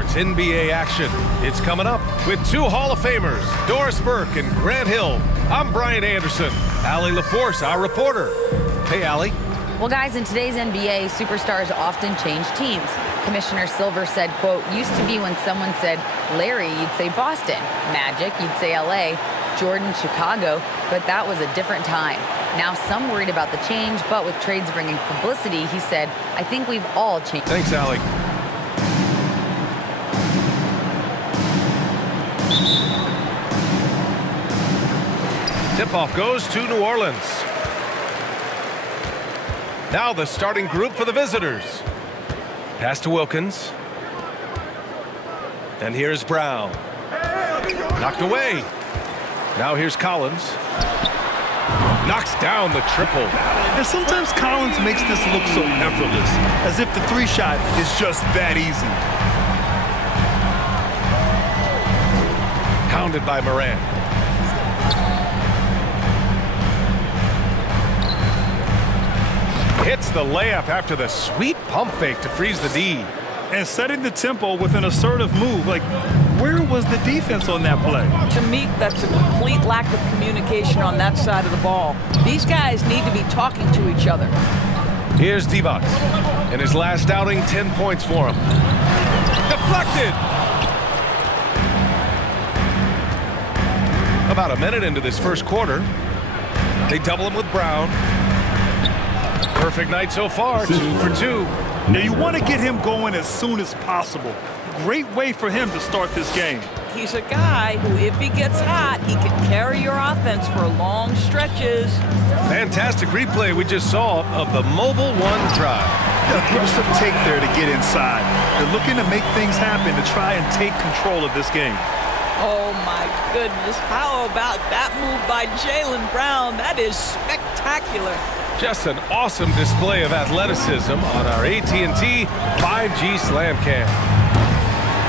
Sports NBA action. It's coming up with two Hall of Famers, Doris Burke and Grant Hill. I'm Brian Anderson. Allie LaForce, our reporter. Hey, Allie. Well, guys, in today's NBA, superstars often change teams. Commissioner Silver said, quote, used to be when someone said Larry, you'd say Boston. Magic, you'd say LA. Jordan, Chicago. But that was a different time. Now some worried about the change, but with trades bringing publicity, he said, I think we've all changed. Thanks, Allie. Tip-off goes to New Orleans. Now the starting group for the visitors. Pass to Wilkins. And here's Brown. Knocked away. Now here's Collins. Knocks down the triple. And sometimes Collins makes this look so effortless, as if the three-shot is just that easy. Pounded by Morant. Hits the layup after the sweet pump fake to freeze the D. And setting the tempo with an assertive move. Like, where was the defense on that play? To me, that's a complete lack of communication on that side of the ball. These guys need to be talking to each other. Here's Divac. In his last outing, 10 points for him. Deflected! About a minute into this first quarter, they double him with Brown. Perfect night so far, 2 for 2. Now you want to get him going as soon as possible. Great way for him to start this game. He's a guy who, if he gets hot, he can carry your offense for long stretches. Fantastic replay we just saw of the mobile one drive. A burst of take there to get inside. They're looking to make things happen to try and take control of this game. Oh, my goodness. How about that move by Jaylen Brown? That is spectacular. Just an awesome display of athleticism on our AT&T 5G Slam Cam.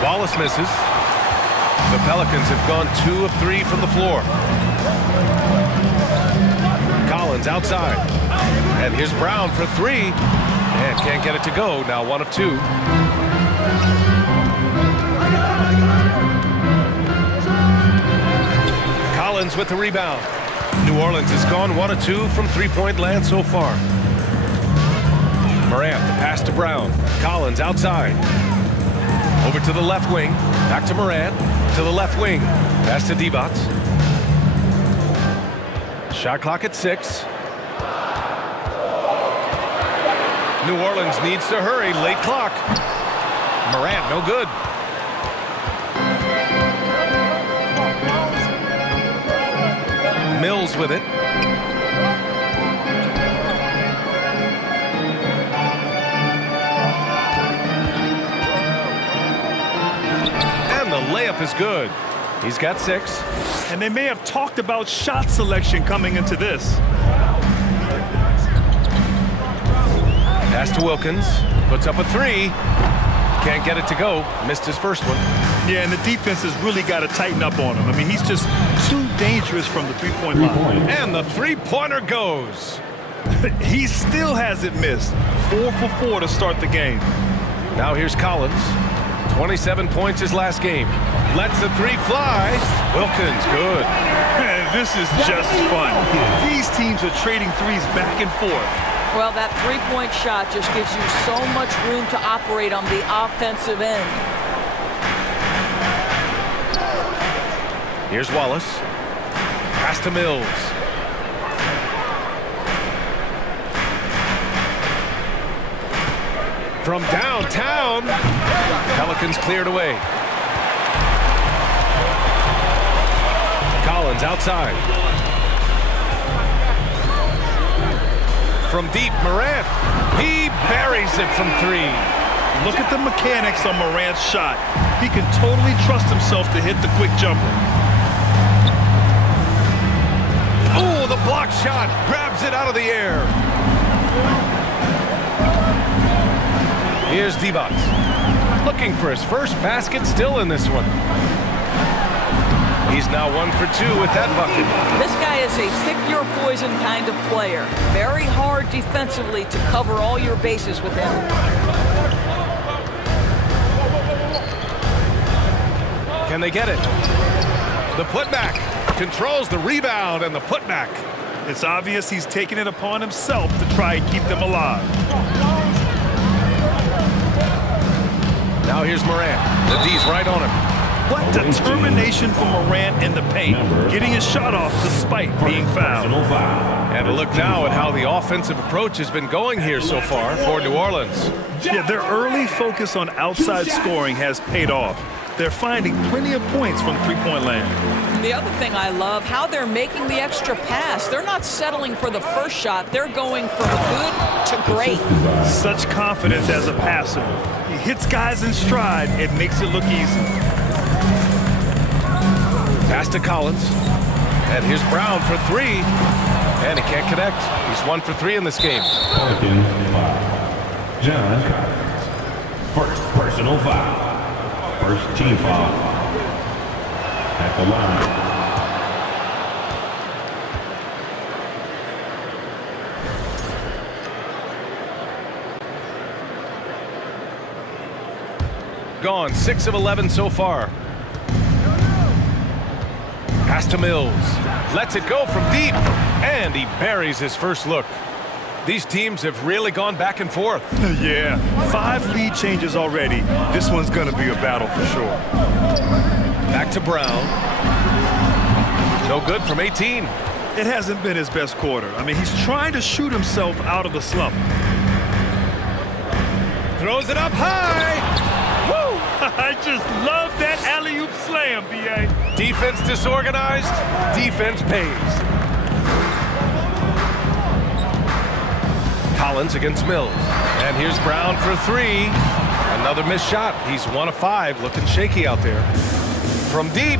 Wallace misses. The Pelicans have gone 2 of 3 from the floor. Collins outside. And here's Brown for 3. And can't get it to go. Now 1 of 2. Collins with the rebound. New Orleans has gone 1 of 2 from three-point land so far. Morant, the pass to Brown. Collins outside. Over to the left wing. Back to Morant. To the left wing. Pass to Divac. Shot clock at 6. New Orleans needs to hurry. Late clock. Morant, no good. Mills with it. And the layup is good. He's got 6. And they may have talked about shot selection coming into this. Pass to Wilkins. Puts up a 3. Can't get it to go. Missed his first one. Yeah, and the defense has really got to tighten up on him. I mean, he's just too dangerous from the three-point line. And the three-pointer goes. He still hasn't missed. 4 for 4 to start the game. Now here's Collins. 27 points his last game. Lets the 3 fly. Wilkins, good. Man, this is just fun. These teams are trading threes back and forth. Well, that three-point shot just gives you so much room to operate on the offensive end. Here's Wallace. Pass to Mills. From downtown, Pelicans cleared away. Collins outside. From deep, Morant. He buries it from 3. Look at the mechanics on Morant's shot. He can totally trust himself to hit the quick jumper. Oh, the block shot. Grabs it out of the air. Here's Divac. Looking for his first basket, still in this one. He's now 1 for 2 with that bucket. This guy is a pick-your-poison kind of player. Very hard defensively to cover all your bases with him. Can they get it? The putback controls the rebound and the putback. It's obvious he's taking it upon himself to try and keep them alive. Now here's Morant. The D's right on him. What determination from Morant in the paint, getting his shot off despite being fouled. And a look now at how the offensive approach has been going here so far for New Orleans. Yeah, their early focus on outside scoring has paid off. They're finding plenty of points from three-point land. The other thing I love, how they're making the extra pass. They're not settling for the first shot. They're going from good to great. Such confidence as a passer. He hits guys in stride. It makes it look easy. Pass to Collins. And here's Brown for three. And he can't connect. He's 1 for 3 in this game. Pelicans foul. John Collins. First personal foul. First team foul. At the line. Gone 6 of 11 so far. Pass to Mills. Lets it go from deep. And he buries his first look. These teams have really gone back and forth. Yeah, 5 lead changes already. This one's going to be a battle for sure. Back to Brown. No good from 18. It hasn't been his best quarter. I mean, he's trying to shoot himself out of the slump. Throws it up high. Woo! I just love that alley-oop slam, B.A. Defense disorganized. Defense pays. Collins against Mills. And here's Brown for 3. Another missed shot. He's 1 of 5. Looking shaky out there. From deep.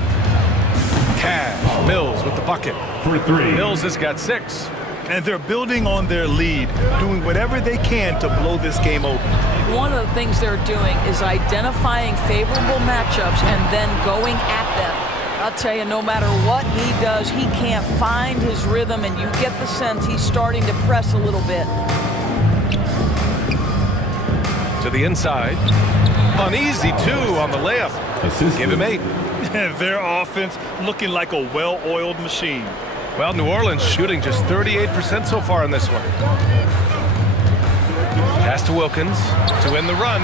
Cash. Mills with the bucket. For 3. Mills has got 6. And they're building on their lead, doing whatever they can to blow this game open. One of the things they're doing is identifying favorable matchups and then going at them. I'll tell you, no matter what he does, he can't find his rhythm, and you get the sense he's starting to press a little bit. To the inside. Uneasy 2 on the layup. Give him 8. Their offense looking like a well-oiled machine. Well, New Orleans shooting just 38% so far in this one. Pass to Wilkins to end the run.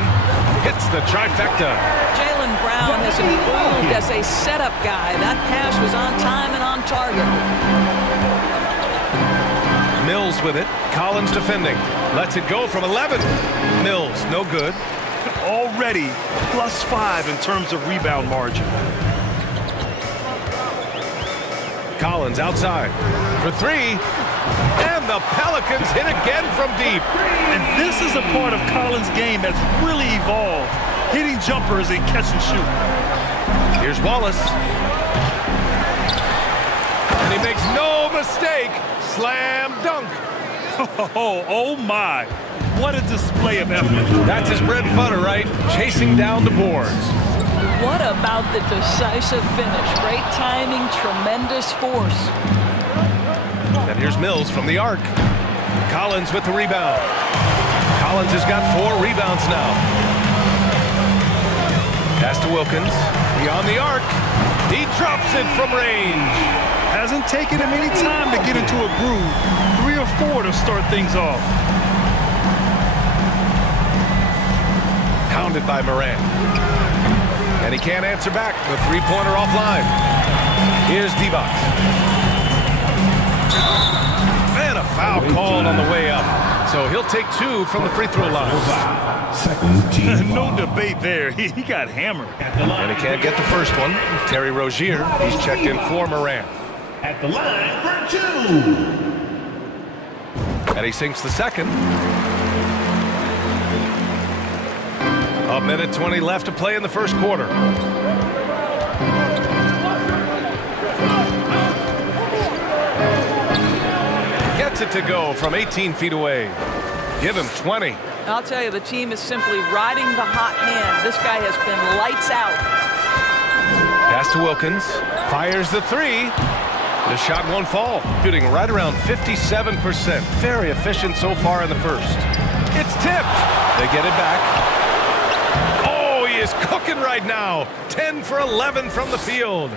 Hits the trifecta. Jaylen Brown has improved as a setup guy. That pass was on time and on target. Mills with it. Collins defending. Lets it go from 11. Mills, no good. Already +5 in terms of rebound margin. Collins outside for 3. And the Pelicans hit again from deep. And this is a part of Collins' game that's really evolved. Hitting jumpers and catch and shoot. Here's Wallace. And he makes no mistake. Slam dunk. Oh my. What a display of effort. That's his bread and butter, right? Chasing down the boards. What about the decisive finish? Great timing, tremendous force. And here's Mills from the arc. Collins with the rebound. Collins has got 4 rebounds now. Pass to Wilkins. Beyond the arc. He drops it from range. Hasn't taken him any time to get into a groove. 3 or 4 to start things off. Pounded by Morant. And he can't answer back. The 3-pointer offline. Here's D-Box. And a foul called on the way up. So he'll take 2 from the free throw line. Second team. No debate there. He got hammered. And he can't get the first one. Terry Rozier, he's checked in for Morant. At the line for 2. And he sinks the second. A minute 20 left to play in the first quarter. Gets it to go from 18 feet away. Give him 20. I'll tell you, the team is simply riding the hot hand. This guy has been lights out. Pass to Wilkins. Fires the 3. The shot won't fall. Shooting right around 57%. Very efficient so far in the first. It's tipped. They get it back. Oh, he is cooking right now. 10 for 11 from the field.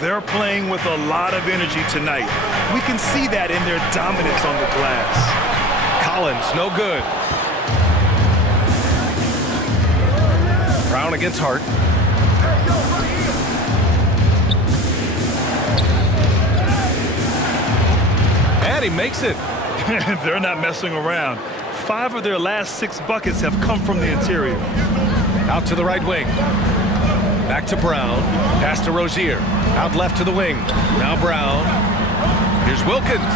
They're playing with a lot of energy tonight. We can see that in their dominance on the glass. Collins, no good. Brown against Hart. And he makes it. They're not messing around. 5 of their last 6 buckets have come from the interior. Out to the right wing. Back to Brown. Pass to Rozier. Out left to the wing. Now Brown. Here's Wilkins.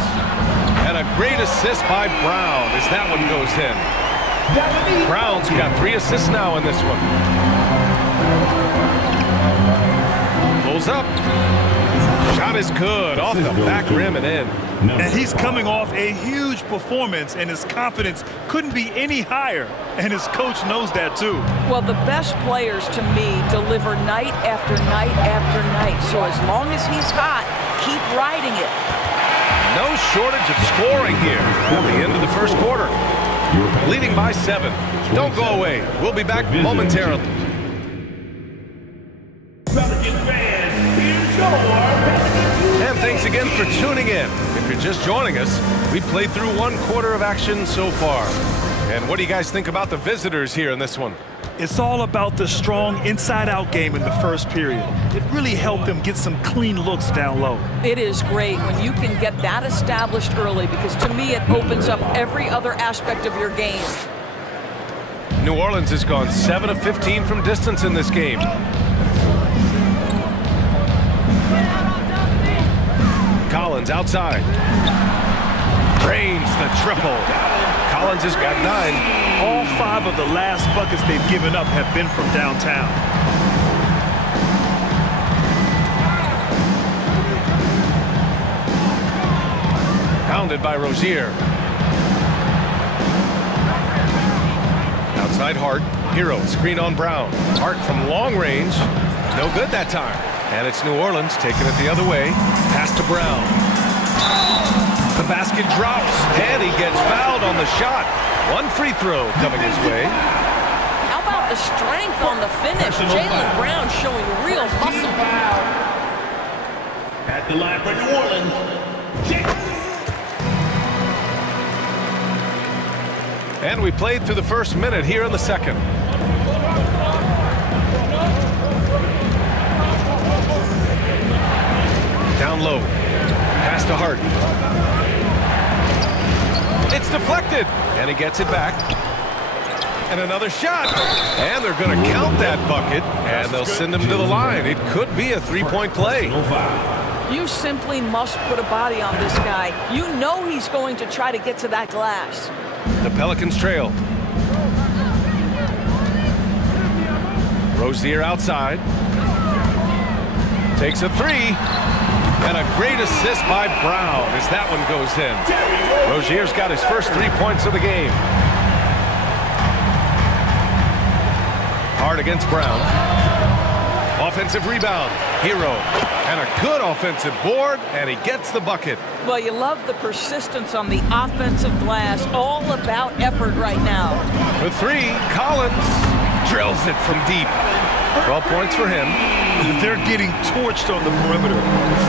And a great assist by Brown as that one goes in. Brown's got 3 assists now in this one. Pulls up. Shot is good. Off the back rim and in. And he's coming off a huge performance, and his confidence couldn't be any higher. And his coach knows that, too. Well, the best players, to me, deliver night after night after night. So as long as he's hot, keep riding it. No shortage of scoring here at the end of the first quarter. Leading by 7. Don't go away. We'll be back momentarily. Pelicans fans, here's your Pelicans. And thanks again for tuning in. If you're just joining us, we played through 1 quarter of action so far. And what do you guys think about the visitors here in this one? It's all about the strong inside-out game in the first period. It really helped them get some clean looks down low. It is great when you can get that established early, because to me it opens up every other aspect of your game. New Orleans has gone 7 of 15 from distance in this game. Collins outside. Drains the triple. Collins has got 9. All 5 of the last buckets they've given up have been from downtown. Pounded by Rozier. Outside Hart. Hero screen on Brown. Hart from long range. No good that time. And it's New Orleans taking it the other way. Pass to Brown. The basket drops, and he gets fouled on the shot. 1 free throw coming his way. How about the strength on the finish? Jaylen Brown showing real muscle. At the line for New Orleans. And we played through the first minute here in the second. Down low. Pass to Hart. It's deflected. And he gets it back. And another shot. And they're going to count that bucket. And they'll send him to the line. It could be a 3-point play. You simply must put a body on this guy. You know he's going to try to get to that glass. The Pelicans trail. Rozier outside. Takes a 3. And a great assist by Brown as that one goes in. Rozier's got his first 3 points of the game. Hard against Brown. Offensive rebound. Hero. And a good offensive board, and he gets the bucket. Well, you love the persistence on the offensive glass. All about effort right now. For 3, Collins drills it from deep. 12 points for him. They're getting torched on the perimeter.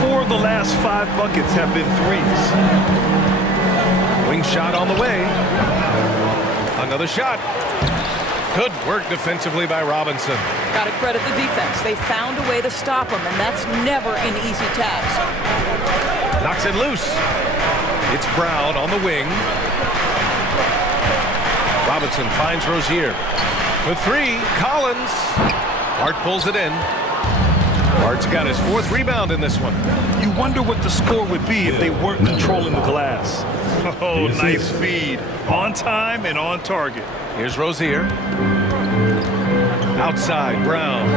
4 of the last 5 buckets have been 3s. Wing shot on the way. Another shot. Good work defensively by Robinson. Got to credit the defense. They found a way to stop him, and that's never an easy task. Knocks it loose. It's Brown on the wing. Robinson finds Rozier. For 3, Collins. Hart pulls it in. Hart's got his 4th rebound in this one. You wonder what the score would be if they weren't controlling the glass. Oh, nice feed. On time and on target. Here's Rozier. Outside, Brown.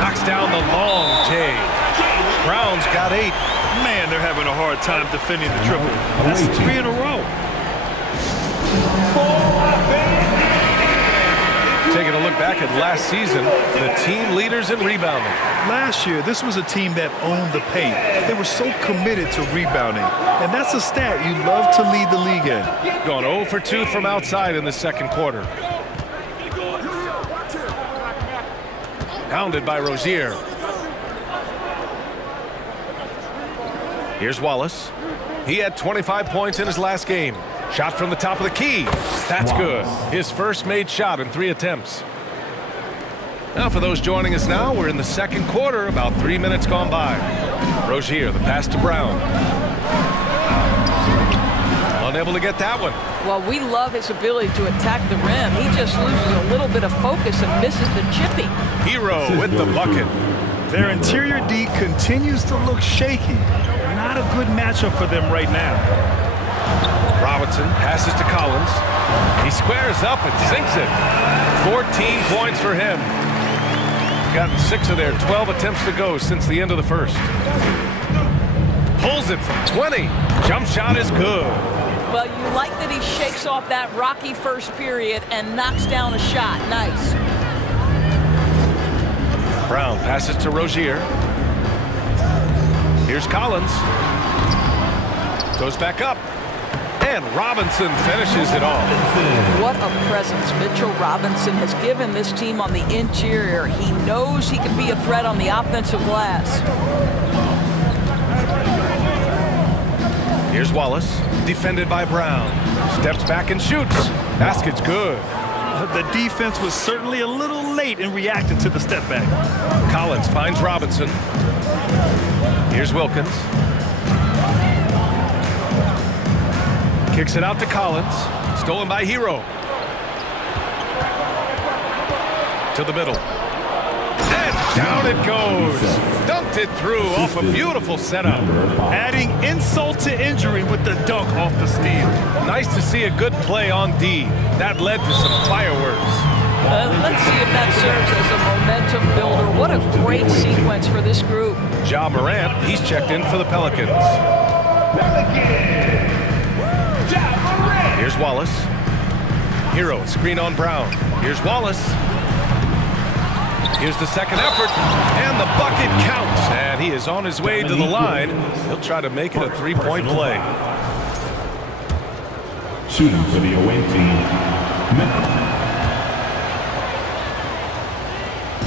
Knocks down the long J. Brown's got 8. Man, they're having a hard time defending the triple. That's 3 in a row. Taking a look back at last season, the team leaders in rebounding. Last year, this was a team that owned the paint. They were so committed to rebounding. And that's a stat you love to lead the league in. Gone 0 for 2 from outside in the second quarter. Pounded by Rozier. Here's Wallace. He had 25 points in his last game. Shot from the top of the key. That's good. His first made shot in 3 attempts. Now for those joining us now, we're in the second quarter, about 3 minutes gone by. Rozier, the pass to Brown. Unable to get that one. Well, we love his ability to attack the rim. He just loses a little bit of focus and misses the chippy. Hero with the bucket. Their interior D continues to look shaky. Not a good matchup for them right now. Robinson passes to Collins. He squares up and sinks it. 14 points for him. Gotten 6 of their 12 attempts to go since the end of the first. Pulls it from 20. Jump shot is good. Well, you like that he shakes off that rocky first period and knocks down a shot. Nice. Brown passes to Rozier. Here's Collins. Goes back up. And Robinson finishes it off. What a presence Mitchell Robinson has given this team on the interior. He knows he can be a threat on the offensive glass. Here's Wallace, defended by Brown. Steps back and shoots. Basket's good. The defense was certainly a little late in reacting to the step back. Collins finds Robinson. Here's Wilkins. Kicks it out to Collins. Stolen by Hero. To the middle. And down it goes. Dunked it through off a beautiful setup. Adding insult to injury with the dunk off the steal. Nice to see a good play on D. That led to some fireworks. Let's see if that serves as a momentum builder. What a great sequence for this group. Ja Morant, he's checked in for the Pelicans. Here's Wallace. Hero, screen on Brown. Here's Wallace. Here's the second effort, and the bucket counts. And he is on his way to the line. He'll try to make it a three-point play. Shooting for the away team.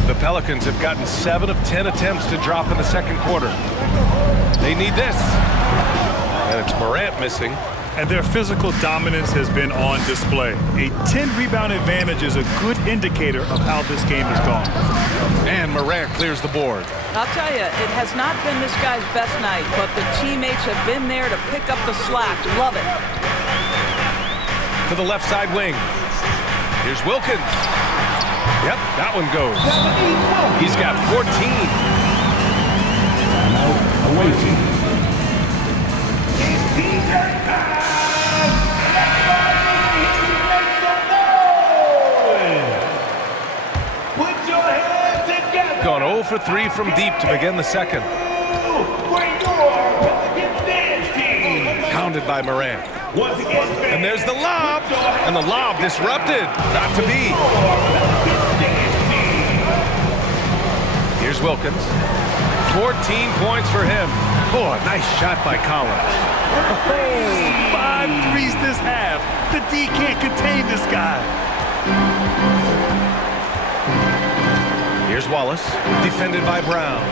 The Pelicans have gotten 7 of 10 attempts to drop in the second quarter. They need this. And it's Morant missing. And their physical dominance has been on display. A 10-rebound advantage is a good indicator of how this game has gone. And Morant clears the board. I'll tell you, it has not been this guy's best night, but the teammates have been there to pick up the slack. Love it. To the left side wing. Here's Wilkins. Yep, that one goes. He's got 14. Away team. Gone 0 for 3 from deep to begin the second. Pounded by Morant. And there's the lob. And the lob disrupted. Not to be. Here's Wilkins. 14 points for him. Oh, a nice shot by Collins. Oh, 5 threes this half. The D can't contain this guy. Here's Wallace, defended by Brown.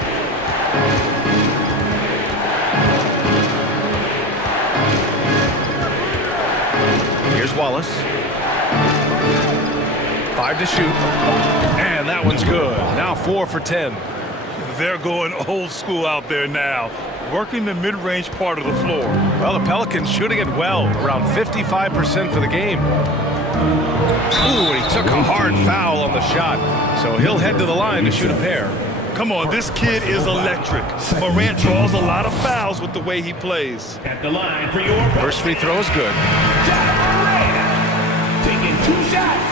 Here's Wallace. 5 to shoot. And that one's good. Now 4 for 10. They're going old school out there now, working the mid-range part of the floor. Well, the Pelicans shooting it well, around 55% for the game. Ooh, he took a hard foul on the shot, so he'll head to the line to shoot a pair. Come on, this kid is electric. Morant draws a lot of fouls with the way he plays. At the line for your First free throw is good. taking 2 shots.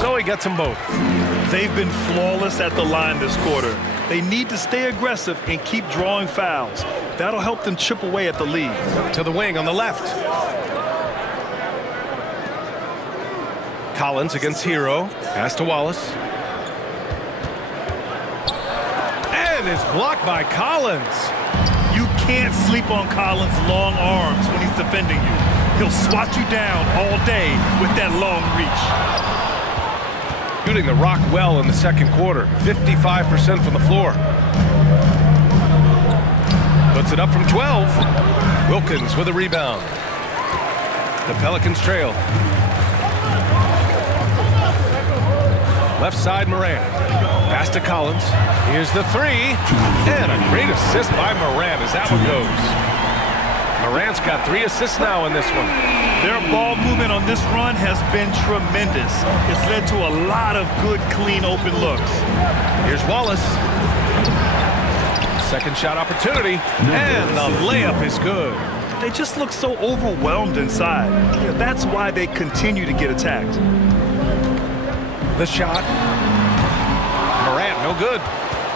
So he gets them both. They've been flawless at the line this quarter. They need to stay aggressive and keep drawing fouls. That'll help them chip away at the lead. To the wing on the left. Collins against Hero. Pass to Wallace. And it's blocked by Collins. You can't sleep on Collins' long arms when he's defending you. He'll swat you down all day with that long reach. shooting the rock well in the second quarter. 55% from the floor. Puts it up from 12. Wilkins with a rebound. The Pelicans trail. Left side, Morant. Pass to Collins. Here's the three. And a great assist by Morant as that one goes. Morant's got 3 assists now in this one. Their ball movement on this run has been tremendous. It's led to a lot of good, clean, open looks. Here's Wallace. Second shot opportunity. And the layup is good. They just look so overwhelmed inside. That's why they continue to get attacked. The shot. Morant, no good.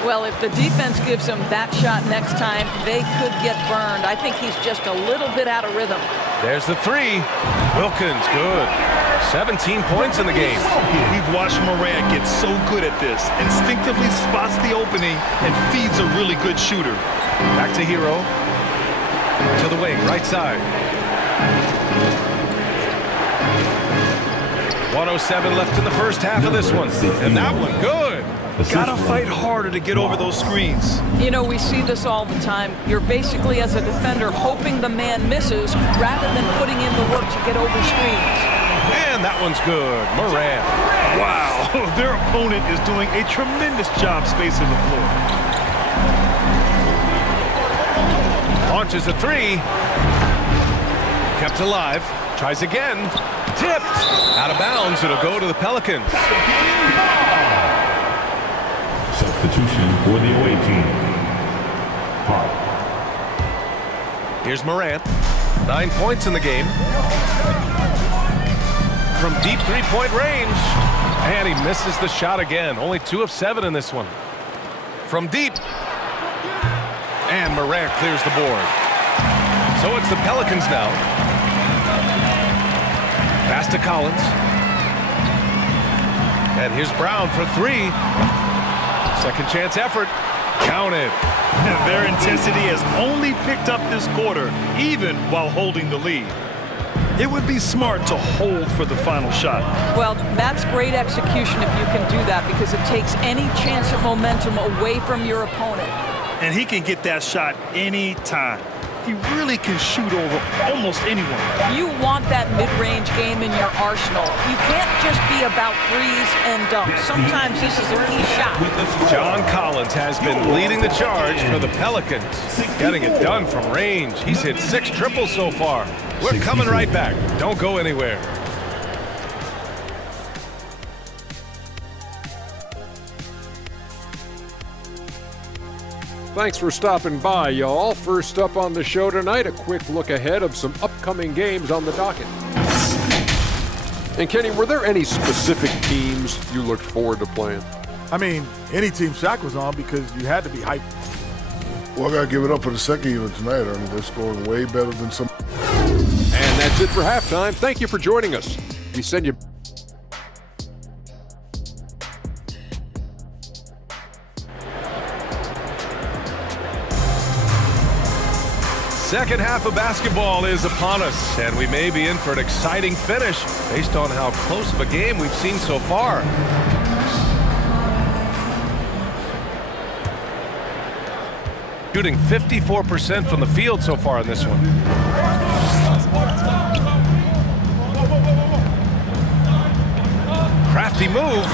Well, if the defense gives him that shot next time, they could get burned. I think he's just a little bit out of rhythm. There's the three. Wilkins, good. 17 points in the game. We've watched Morant get so good at this. Instinctively spots the opening and feeds a really good shooter. Back to Hero. To the wing, right side. 1:07 left in the first half of this one. And that one, good. Gotta fight harder to get over those screens. You know, we see this all the time. You're basically, as a defender, hoping the man misses rather than putting in the work to get over screens. And that one's good. Morant. Wow, their opponent is doing a tremendous job spacing the floor. Launches a three. Kept alive. Tries again. Tipped. Out of bounds. It'll go to the Pelicans. Substitution for the away team. Hart. Here's Morant. 9 points in the game. From deep three-point range. And he misses the shot again. Only 2 of 7 in this one. From deep. And Morant clears the board. So it's the Pelicans now. Pass to Collins. And here's Brown for 3. Second chance effort. Counted. Their intensity has only picked up this quarter, even while holding the lead. It would be smart to hold for the final shot. Well, that's great execution if you can do that, because it takes any chance of momentum away from your opponent. And he can get that shot anytime. He really can shoot over almost anyone. You want that mid-range game in your arsenal. You can't just be about threes and dunks. Sometimes this is a key shot. John Collins has been leading the charge for the Pelicans. Getting it done from range. He's hit 6 triples so far. We're coming right back. Don't go anywhere. Thanks for stopping by, y'all. First up on the show tonight, a quick look ahead of some upcoming games on the docket. And Kenny, were there any specific teams you looked forward to playing? I mean, any team Shaq was on, because you had to be hyped. Well, I got to give it up for the second unit tonight. I mean, they're scoring way better than some. And that's it for halftime. Thank you for joining us. We send you. Second half of basketball is upon us, and we may be in for an exciting finish based on how close of a game we've seen so far. Shooting 54% from the field so far in this one. Crafty move.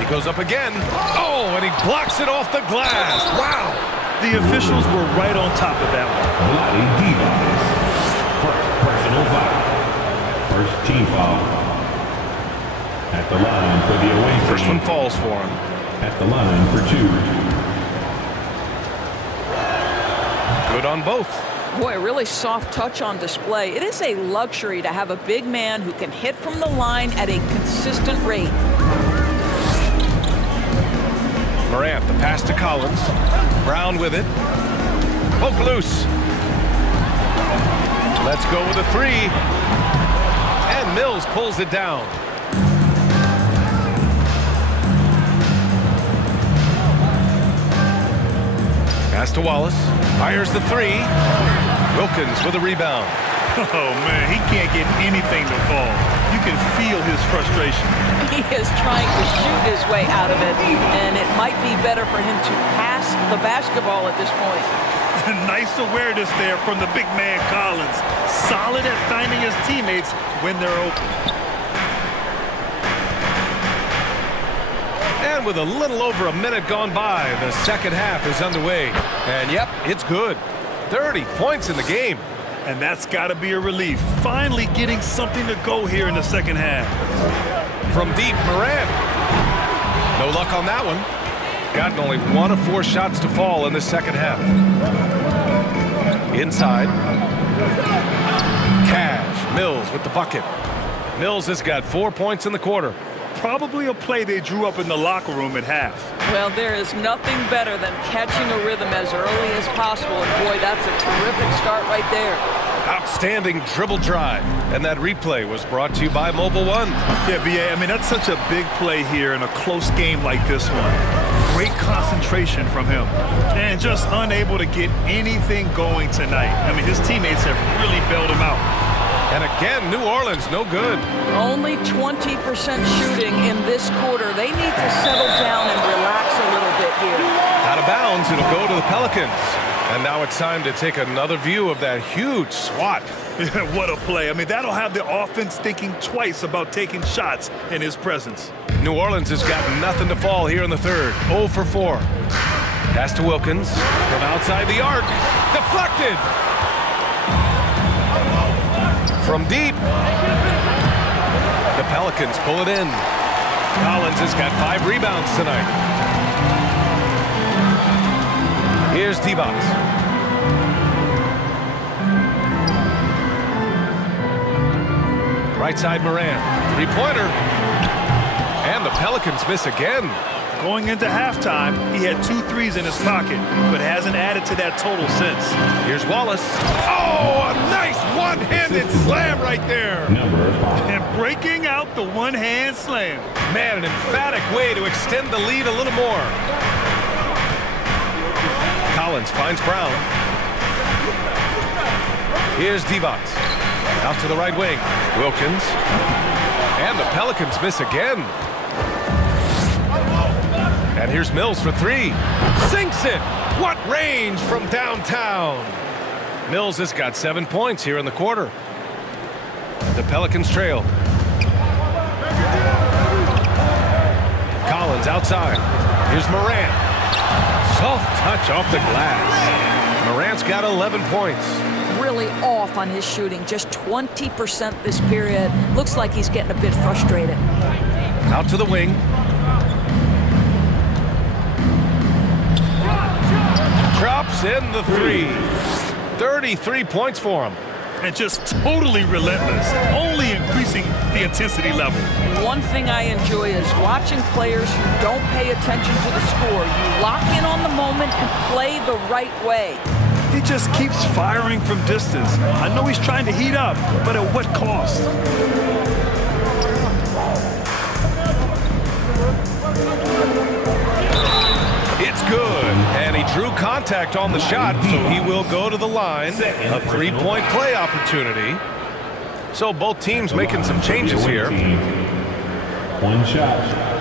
He goes up again. Oh, and he blocks it off the glass. Wow. The officials were right on top of that one. Vlade Divac. First personal foul. First team foul. At the line for the away team. First one falls for him. At the line for 2. Good on both. Boy, really soft touch on display. It is a luxury to have a big man who can hit from the line at a consistent rate. Morant, the pass to Collins. Brown with it. Poke loose. Let's go with a 3. And Mills pulls it down. Pass to Wallace. Fires the 3. Wilkins with a rebound. Oh, man, he can't get anything to fall. You can feel his frustration. He is trying to shoot his way out of it, and it might be better for him to pass the basketball at this point. Nice awareness there from the big man Collins. Solid at finding his teammates when they're open. And with a little over a minute gone by, the second half is underway. And yep, it's good. 30 points in the game. And that's got to be a relief. Finally getting something to go here in the second half. From deep, Morant. No luck on that one. Gotten only 1 of 4 shots to fall in the second half. Inside. Cash. Mills with the bucket. Mills has got 4 points in the quarter. Probably a play they drew up in the locker room at half. Well, there is nothing better than catching a rhythm as early as possible. And boy, that's a terrific start right there. Outstanding dribble drive. And that replay was brought to you by Mobile One. Yeah, B.A., I mean, that's such a big play here in a close game like this one. Great concentration from him. And just unable to get anything going tonight. I mean, his teammates have really bailed him out. And again, New Orleans, no good. Only 20% shooting in this quarter. They need to settle down and relax a little bit here. Out of bounds, it'll go to the Pelicans. And now it's time to take another view of that huge swat. What a play. I mean, that'll have the offense thinking twice about taking shots in his presence. New Orleans has got nothing to fall here in the third. 0 for 4. Pass to Wilkins from outside the arc. Deflected. From deep. The Pelicans pull it in. Collins has got 5 rebounds tonight. Here's Divac. Right side Morant. 3-pointer. And the Pelicans miss again. Going into halftime, he had 2 threes in his pocket, but hasn't added to that total since. Here's Wallace. Oh, a nice one-handed slam right there. And breaking out the one-hand slam. Man, an emphatic way to extend the lead a little more. Collins finds Brown. Here's Divac. Out to the right wing. Wilkins. And the Pelicans miss again. And here's Mills for 3. Sinks it. What range from downtown. Mills has got 7 points here in the quarter. The Pelicans trail. Collins outside. Here's Morant. Soft touch off the glass. Morant's got 11 points. Really off on his shooting. Just 20% this period. Looks like he's getting a bit frustrated. Out to the wing. Drops in the 3. 33 points for him. And just totally relentless, only increasing the intensity level. One thing I enjoy is watching players who don't pay attention to the score. You lock in on the moment and play the right way. He just keeps firing from distance. I know he's trying to heat up, but at what cost? It's good, and he drew contact on the shot, so he will go to the line. A 3-point play opportunity. So both teams making some changes here. 1 shot.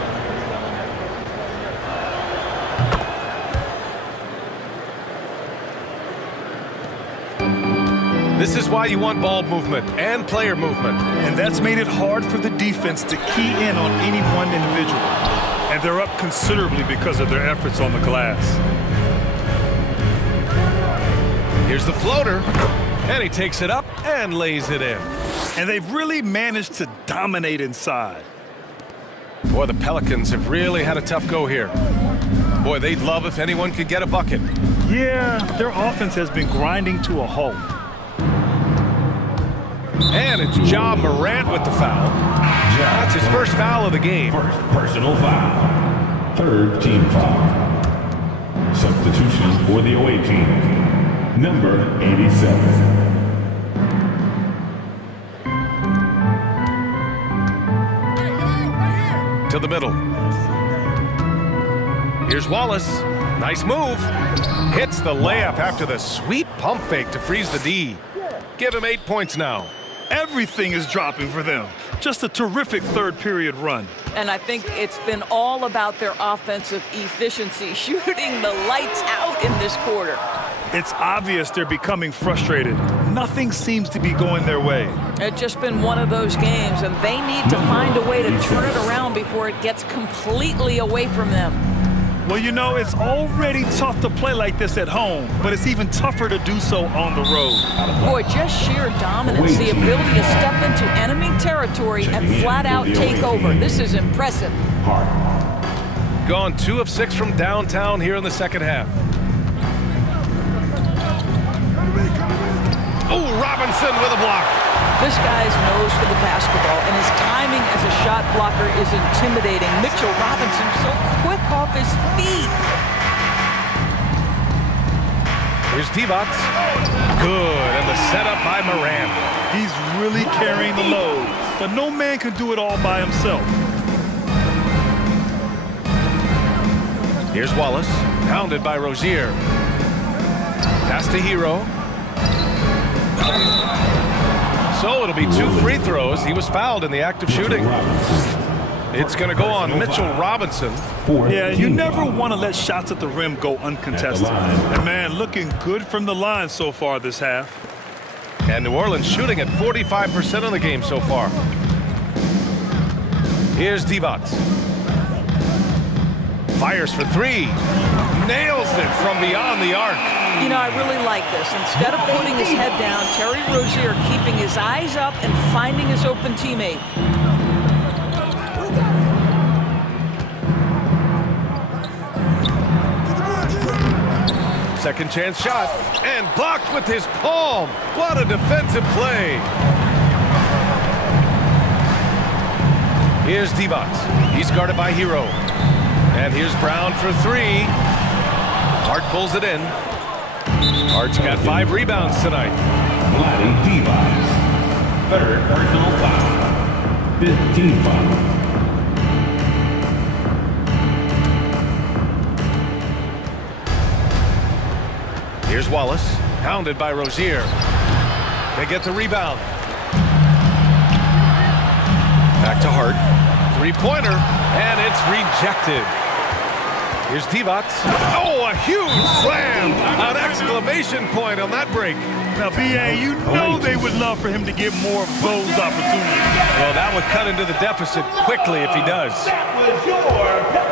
This is why you want ball movement and player movement. And that's made it hard for the defense to key in on any one individual. And they're up considerably because of their efforts on the glass. Here's the floater, and he takes it up and lays it in. And they've really managed to dominate inside. Boy, the Pelicans have really had a tough go here. Boy, they'd love if anyone could get a bucket. Yeah, their offense has been grinding to a halt. And it's Ja Morant with the foul. That's his first foul of the game. First personal foul. 3rd team foul. Substitution for the away team. Number 87. To the middle. Here's Wallace. Nice move. Hits the layup after the sweet pump fake to freeze the D. Give him 8 points now. Everything is dropping for them. Just a terrific third period run. And I think it's been all about their offensive efficiency, shooting the lights out in this quarter. It's obvious they're becoming frustrated. Nothing seems to be going their way. It's just been one of those games, and they need to find a way to turn it around before it gets completely away from them. Well, you know, it's already tough to play like this at home, but it's even tougher to do so on the road. Boy, just sheer dominance, the ability to step into enemy territory and flat out take over. This is impressive. Gone 2 of 6 from downtown here in the second half. Oh, Robinson with a block. This guy's nose for the basketball, and his timing as a shot blocker is intimidating. Mitchell Robinson so quick off his feet. Here's Divac. Good, and the setup by Moran. He's really carrying the load, but no man can do it all by himself. Here's Wallace, pounded by Rozier. Pass to Hero. So it'll be 2 free throws. He was fouled in the act of shooting. It's going to go on Mitchell Robinson. Yeah, you never want to let shots at the rim go uncontested. And man, looking good from the line so far this half. And New Orleans shooting at 45% of the game so far. Here's Divac. Fires for 3. Nails it from beyond the arc. You know, I really like this. Instead of putting his head down, Terry Rozier keeping his eyes up and finding his open teammate. Second chance shot, and blocked with his palm. What a defensive play. Here's Divac. He's guarded by Hero. And here's Brown for 3. Hart pulls it in. Hart's got 5 rebounds tonight. Vlade Divac. Third personal foul. 15 foul. Here's Wallace, pounded by Rozier. They get the rebound. Back to Hart. 3-pointer, and it's rejected. Here's Divac. Oh, a huge slam! An exclamation point on that break. Now, B.A., you know they would love for him to get more of those opportunities. Well, that would cut into the deficit quickly if he does.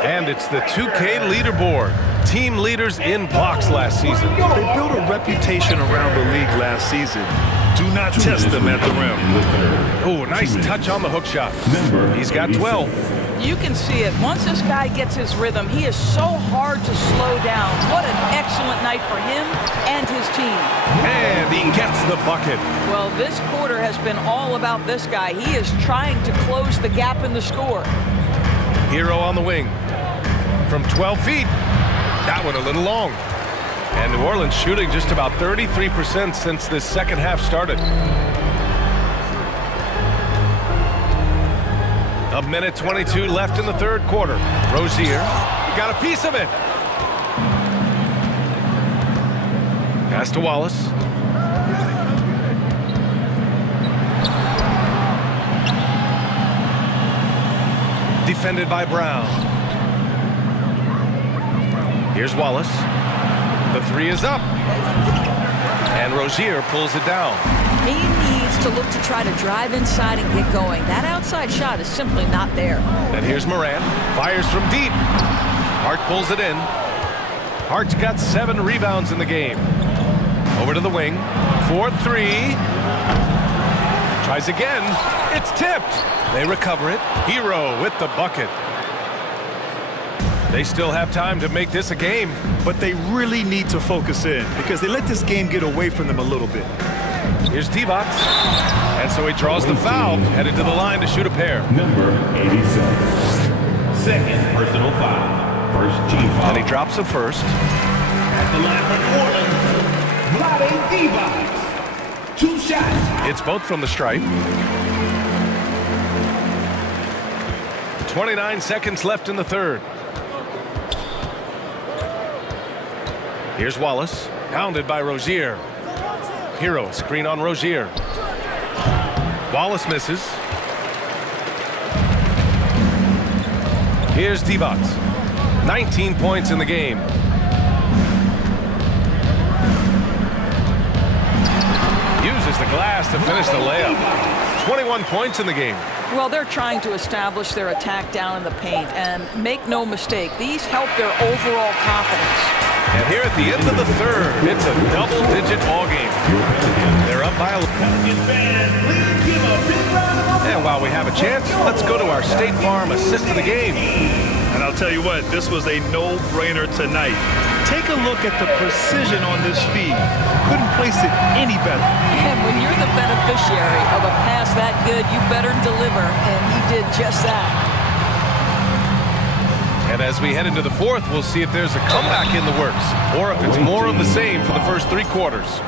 And it's the 2K leaderboard. Team leaders in blocks last season. They built a reputation around the league last season. Do not test them at the rim. Oh, nice touch on the hook shot. He's got 12. You can see it. Once this guy gets his rhythm, he is so hard to slow down. What an excellent night for him and his team. And he gets the bucket. Well, this quarter has been all about this guy. He is trying to close the gap in the score. Hero on the wing. From 12 feet. That one a little long. And New Orleans shooting just about 33% since this second half started. A minute 22 left in the third quarter. Rozier got a piece of it. Pass to Wallace. Defended by Brown. Here's Wallace. The 3 is up. And Rozier pulls it down. He needs to look to try to drive inside and get going. That outside shot is simply not there. And here's Moran. Fires from deep. Hart pulls it in. Hart's got 7 rebounds in the game. Over to the wing. 4-3. Tries again. It's tipped. They recover it. Hero with the bucket. They still have time to make this a game. But they really need to focus in because they let this game get away from them a little bit. Here's Divac. And so he draws the foul, headed to the line to shoot a pair. Number 87. Second personal foul. First team foul. And he drops the first. At the line for New Orleans, Vlade Divac. 2 shots. It's both from the stripe. 29 seconds left in the third. Here's Wallace, pounded by Rozier. Hero, screen on Rozier. Wallace misses. Here's Divac. 19 points in the game. Uses the glass to finish the layup. 21 points in the game. Well, they're trying to establish their attack down in the paint, and make no mistake, these help their overall confidence. And here at the end of the third, it's a double-digit ball game. They're up by a... And while we have a chance, let's go to our State Farm assist of the game. And I'll tell you what, this was a no-brainer tonight. Take a look at the precision on this feed. Couldn't place it any better. And when you're the beneficiary of a pass that good, you better deliver, and he did just that. And as we head into the fourth, we'll see if there's a comeback in the works, or if it's more of the same for the first 3 quarters.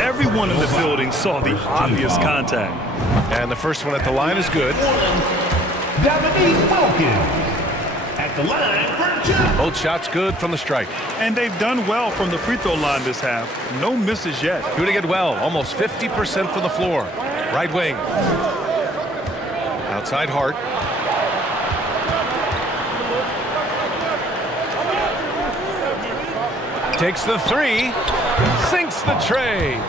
Everyone in the building saw the obvious contact. And the first one at the line is good. At the line for 2. Both shots good from the stripe. And they've done well from the free throw line this half. No misses yet. Shooting it well, almost 50% from the floor. Right wing. Outside Hart. Takes the 3. Sinks the tray.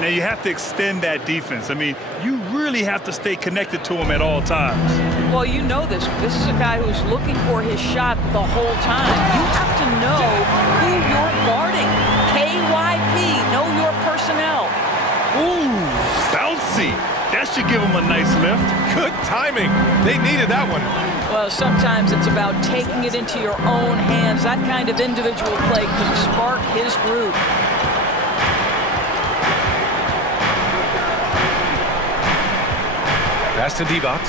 Now you have to extend that defense. I mean, you really have to stay connected to him at all times. Well, you know this. This is a guy who's looking for his shot the whole time. You have to know who you're guarding. KYP, know your personnel. Ooh, bouncy. That should give him a nice lift. Good timing. They needed that one. Well, sometimes it's about taking it into your own hands. That kind of individual play can spark his group. Pass to Divac.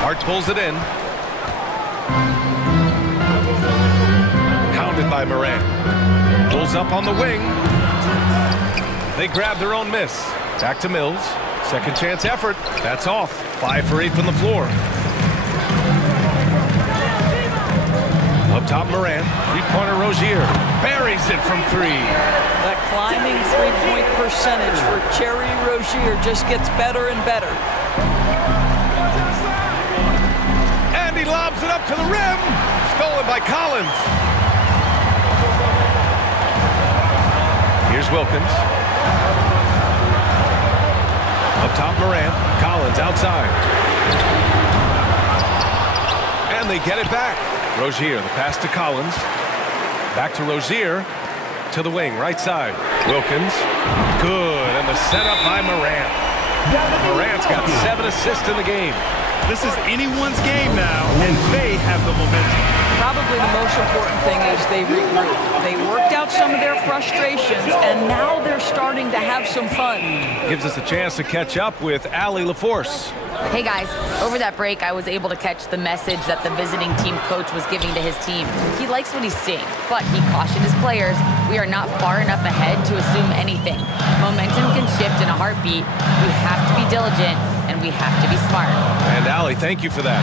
Hart pulls it in. Pounded by Moran. Pulls up on the wing. They grab their own miss. Back to Mills. Second chance effort. That's off. 5 for 8 from the floor. Up top, Moran. 3-pointer Rozier. Buries it from 3. That climbing three-point percentage for Cherry Rozier just gets better and better. And he lobs it up to the rim. Stolen by Collins. Here's Wilkins. Up top, Moran. Collins outside. And they get it back. Rozier, the pass to Collins. Back to Rozier. To the wing, right side. Wilkins. Good. And the setup by Moran. Moran's got 7 assists in the game. This is anyone's game now, and they have the momentum. Probably the most important thing is they regroup. They worked out some of their frustrations, and now they're starting to have some fun. Gives us a chance to catch up with Allie LaForce. Hey guys, over that break, I was able to catch the message that the visiting team coach was giving to his team. He likes what he's seeing, but he cautioned his players, we are not far enough ahead to assume anything. Momentum can shift in a heartbeat. We have to be diligent, and we have to be smart. And Allie, thank you for that.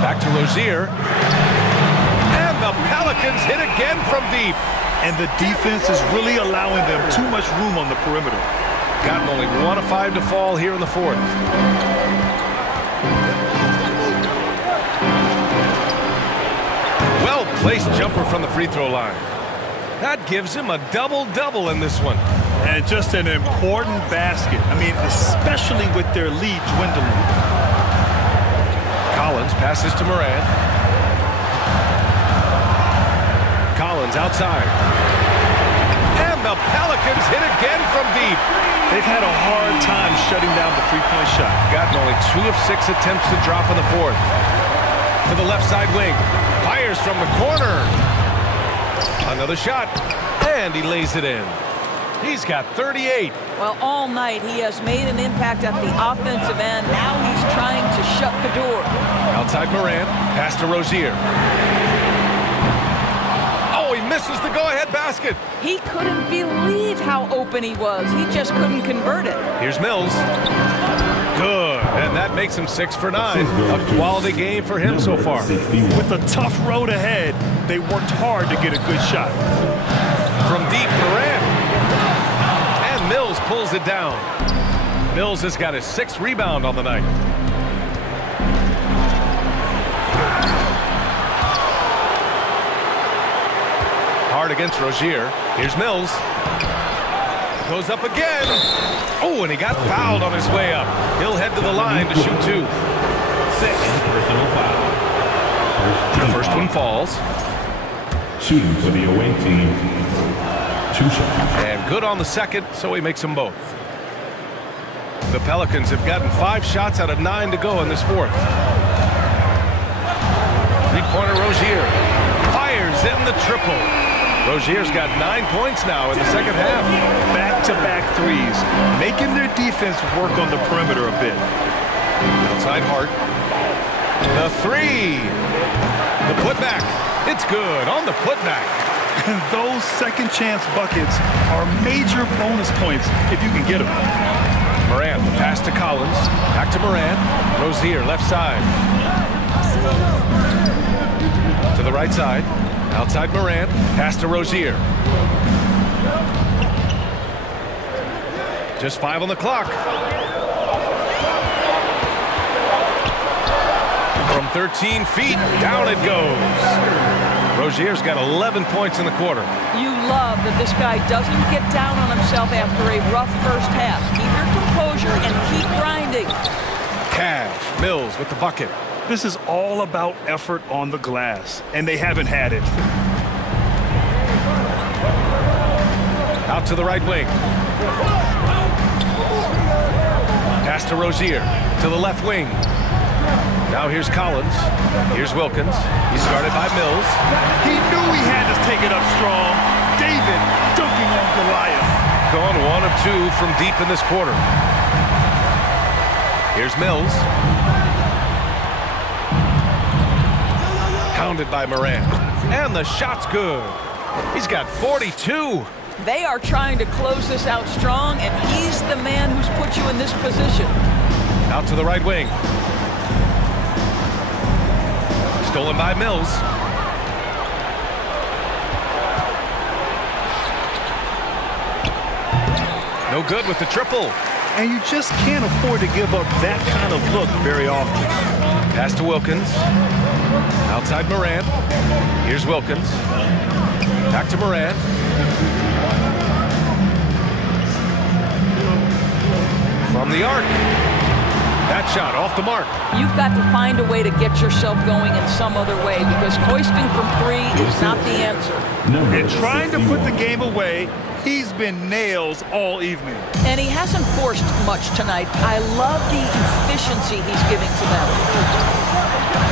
Back to Rozier. And the Pelicans hit again from deep. And the defense is really allowing them too much room on the perimeter. Gotten only 1 of 5 to fall here in the fourth. Well-placed jumper from the free throw line. That gives him a double-double in this one. And just an important basket. I mean, especially with their lead dwindling. Collins passes to Moran. Collins outside. And the Pelicans hit again from deep. They've had a hard time shutting down the three-point shot. Gotten only 2 of 6 attempts to drop in the fourth. To the left side wing. Fires from the corner. Another shot. And he lays it in. He's got 38. Well, all night he has made an impact at the offensive end. Now he's trying to shut the door. Outside Moran. Pass to Rozier. Oh, he misses the go-ahead basket. He couldn't believe how open he was. He just couldn't convert it. Here's Mills. Good. And that makes him 6 for 9. A quality game for him so far. With a tough road ahead, they worked hard to get a good shot. From deep, Moran. pulls it down. Mills has got his 6th rebound on the night. Hard against Rozier. Here's Mills. Goes up again. Oh, and he got fouled on his way up. He'll head to the line to shoot 2. Second personal foul. The first one falls. Shooting for the away team. 2 shots. And good on the second, so he makes them both. The Pelicans have gotten 5 shots out of 9 to go in this 4th. Three-pointer Rozier. Fires in the triple. Rozier's got 9 points now in the second half. Back-to-back threes, making their defense work on the perimeter a bit. Outside Hart. The 3. The putback. It's good on the putback. And those second chance buckets are major bonus points if you can get them. Morant, the pass to Collins. Back to Morant. Rozier, left side. To the right side. Outside Morant. Pass to Rozier. Just 5 on the clock. From 13 feet, down it goes. Rozier's got 11 points in the quarter. You love that this guy doesn't get down on himself after a rough first half. Keep your composure and keep grinding. Cash, Mills with the bucket. This is all about effort on the glass, and they haven't had it. Out to the right wing. Pass to Rozier. To the left wing. Now here's Collins. Here's Wilkins. He's guarded by Mills. He knew he had to take it up strong. David dunking on Goliath. Gone 1 of 2 from deep in this quarter. Here's Mills. Hounded by Morant. And the shot's good. He's got 42. They are trying to close this out strong, and he's the man who's put you in this position. Out to the right wing. Stolen by Mills. No good with the triple. And you just can't afford to give up that kind of look very often. Pass to Wilkins. Outside Morant. Here's Wilkins. Back to Morant. From the arc. That shot off the mark. You've got to find a way to get yourself going in some other way, because hoisting from 3 is not the answer. And trying to put the game away, he's been nails all evening. And he hasn't forced much tonight. I love the efficiency he's giving to them.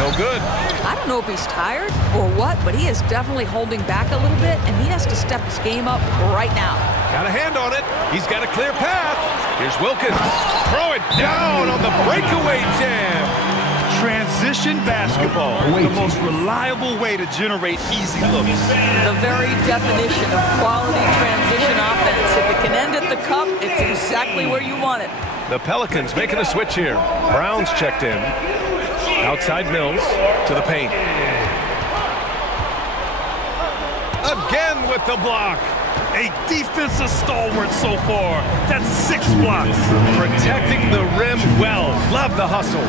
No good. I don't know if he's tired or what, but he is definitely holding back a little bit, and he has to step his game up right now. Got a hand on it. He's got a clear path. Here's Wilkins. Throw it down on the breakaway jam. Transition basketball, the most reliable way to generate easy looks. The very definition of quality transition offense. If it can end at the cup, it's exactly where you want it. The Pelicans making a switch here. Brown's checked in. Outside Mills to the paint. Again with the block. A defensive stalwart so far. That's 6 blocks. Protecting the rim well. Love the hustle.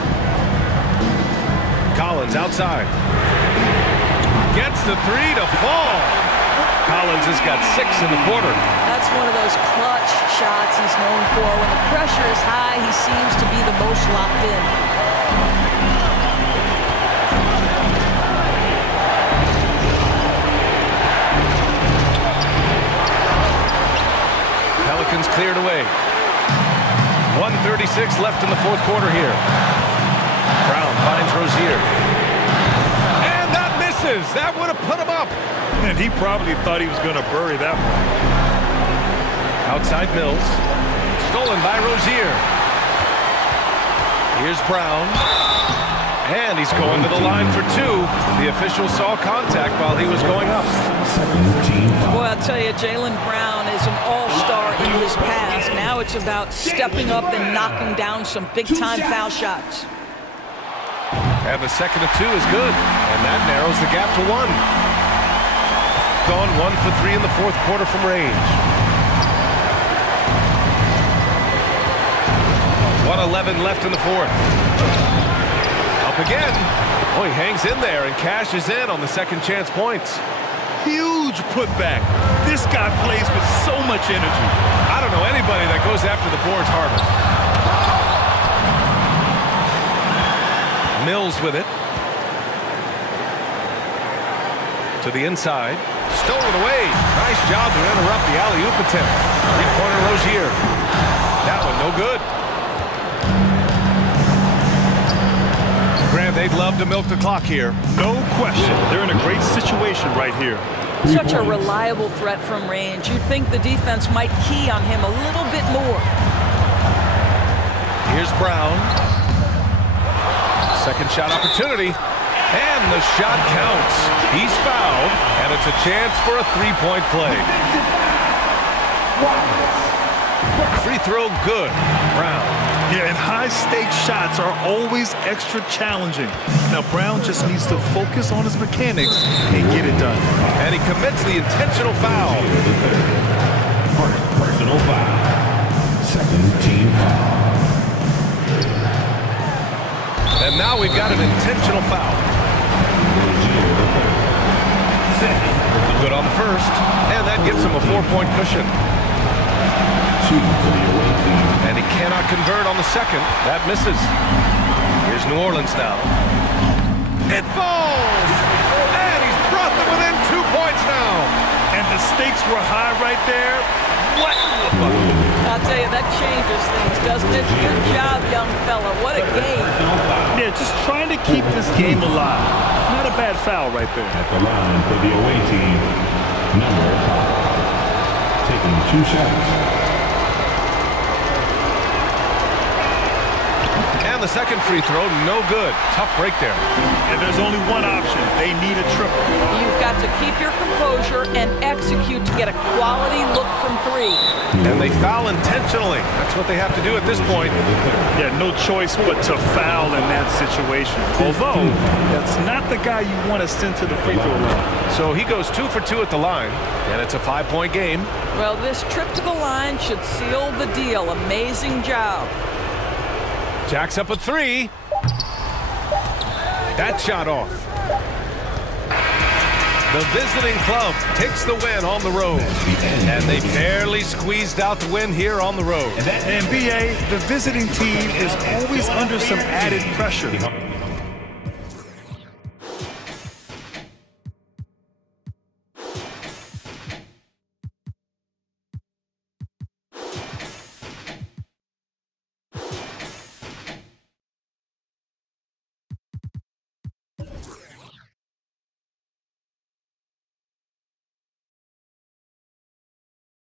Collins outside. Gets the 3 to fall. Collins has got 6 in the quarter. That's one of those clutch shots he's known for. When the pressure is high, he seems to be the most locked in. Pelicans cleared away. 1:36 left in the 4th quarter here. Brown finds Rozier. And that misses. That would have put him up. And he probably thought he was going to bury that one. Outside Mills. Stolen by Rozier. Here's Brown. And he's going to the line for 2. The official saw contact while he was going up. Boy, I'll tell you, Jaylen Brown is an all-star in his past. Now it's about stepping up and knocking down some big-time foul shots. And the second of 2 is good. And that narrows the gap to 1. Gone 1 for 3 in the 4th quarter from range. 1:11 left in the fourth. Up again. Oh, he hangs in there and cashes in on the second chance points. Huge putback. This guy plays with so much energy. I don't know anybody that goes after the boards harder. Mills with it. To the inside. Stolen away. Nice job to interrupt the alley-oop attempt. Three-pointer Rozier. That one no good. Graham, they'd love to milk the clock here. No question. They're in a great situation right here. Such a reliable threat from range. You'd think the defense might key on him a little bit more. Here's Brown. Second shot opportunity. And the shot counts. He's fouled, and it's a chance for a three-point play. Free throw good. Brown. Yeah, and high-stakes shots are always extra challenging. Now, Brown just needs to focus on his mechanics and get it done. And he commits the intentional foul. First personal foul. Second team foul. And now we've got an intentional foul. Good on the first, and that gives him a 4-point cushion. And he cannot convert on the second. That misses. Here's New Orleans now. It falls! And he's brought them within 2 points now. And the stakes were high right there. What? I'll tell you, that changes things, doesn't it? Good job, young fella. What a game. Yeah, just trying to keep this game alive. Not a bad foul right there. At the line for the away team, number 5. Taking 2 shots. The second free throw, no good. Tough break there. And there's only one option. They need a triple. You've got to keep your composure and execute to get a quality look from 3. And they foul intentionally. That's what they have to do at this point. Yeah, no choice but to foul in that situation. Although, that's not the guy you want to send to the free throw line. So he goes 2 for 2 at the line, and it's a 5-point game. Well, this trip to the line should seal the deal. Amazing job. Jacks up a 3. That shot off. The visiting club takes the win on the road. And they barely squeezed out the win here on the road. NBA, the visiting team is always under some added pressure.